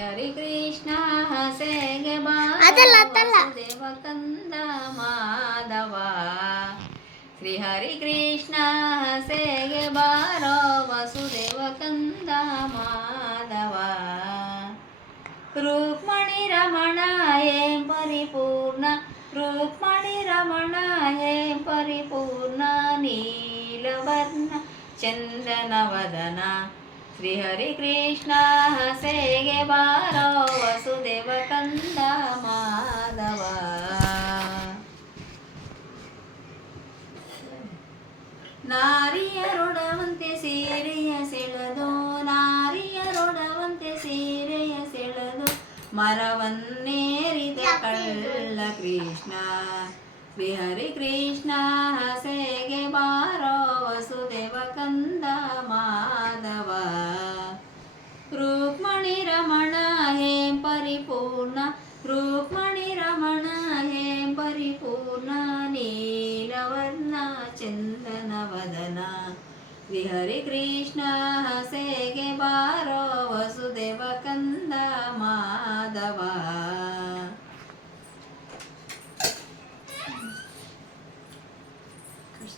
ಹರಿ ಕೃಷ್ಣ ಹಸೆಗೆ ವಾಸುದೇವ ಕಂದ ಮಾಧವ. ಶ್ರೀ ಹರಿ ಕೃಷ್ಣ ಹಸೆಗೆ ಬಾರೋ ವಸುದೇವ ಕಂದ ಮಾಧವ. ರುಕ್ಮಣಿ ರಮಣ ಹೇ ಪರಿಪೂರ್ಣ, ರುಕ್ಮಣಿ ರಮಣ ಹೇ ಪರಿಪೂರ್ಣ, ನೀಲವರ್ಣ ಚಂದನವದನ. ಶ್ರೀ ಹರಿ ಕೃಷ್ಣ ಹಸೆಗೆ ಬಾರೋ ವಸುದೇವ ಕಂದ ಮಾಧವ. ನಾರಿಯರೊಡವಂತೆ ಸೀರೆಯ ಸೆಳೆದು, ನಾರಿಯರೊಡವಂತೆ ಸೀರೆಯ ಸೆಳೆದು, ಮರವನ್ನೇರಿದ ಕಳ್ಳ ಕೃಷ್ಣ. ಶ್ರೀ ಹರಿ ಕೃಷ್ಣ ಹಸೆಗೆ ಬಾರೋ ವಸುದೇವ ಕಂದ ಮಾಧವ. ರುಕ್ಮಣಿ ರಮಣ ಹೇ ಪರಿಪೂರ್ಣ, ರುಕ್ಮಣಿ ರಮಣ ಹೇ ಪರಿಪೂರ್ಣ, ನೀಲವರ್ಣ ಚಂದನವದನ. ಶ್ರೀ ಹರಿ ಕೃಷ್ಣ ಹಸೆಗೆ ಬಾರೋ ವಸುದೇವ ಕಂದ ಮಾಧವ.